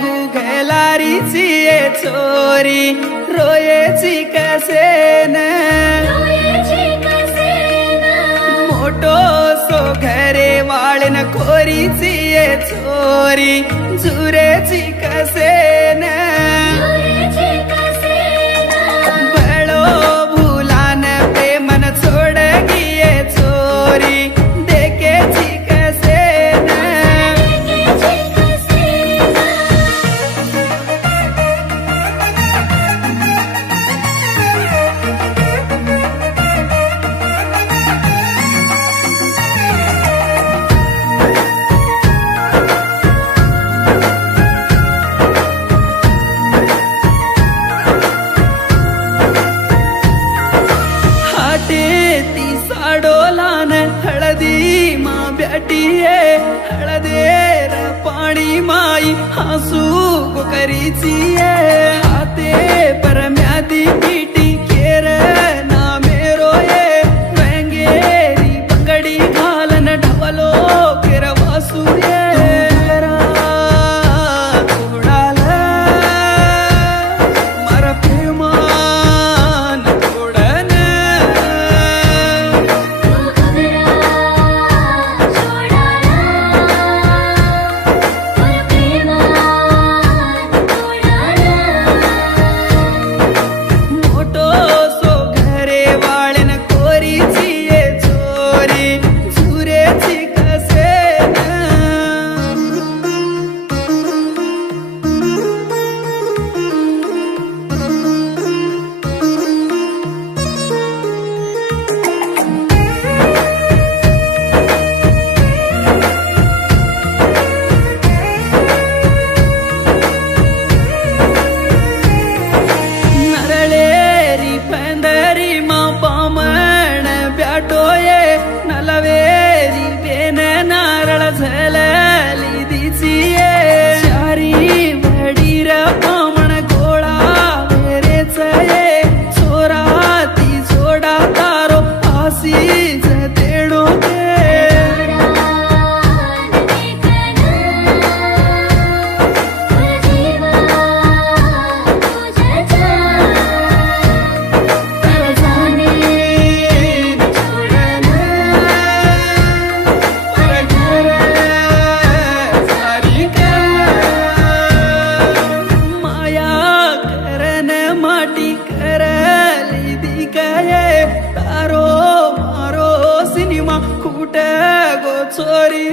गुगलारीची ये चोरी रोयेची कसेन मोठो सो घरे वाळन कोरीची ये चोरी जुरेची कसेन बळो भूलान प्रेमन सोडगी ये चोरी देखेची कसेन डोलान हळदी मा ब्याटिये हळदेर पाणी माई हसू करीची हाते पर म्यादी पीटी केर ना मेरो ये वेंगेरी पकडी घालन ढवलो केर वासू नलवेरी बेन नारळ झलली दिसिये चारी वडीर पामण गोळा वेरेच ये चोराती जोडा तारो आसी जतेडो तारो मारो सिनेमा कुठे गो चोरी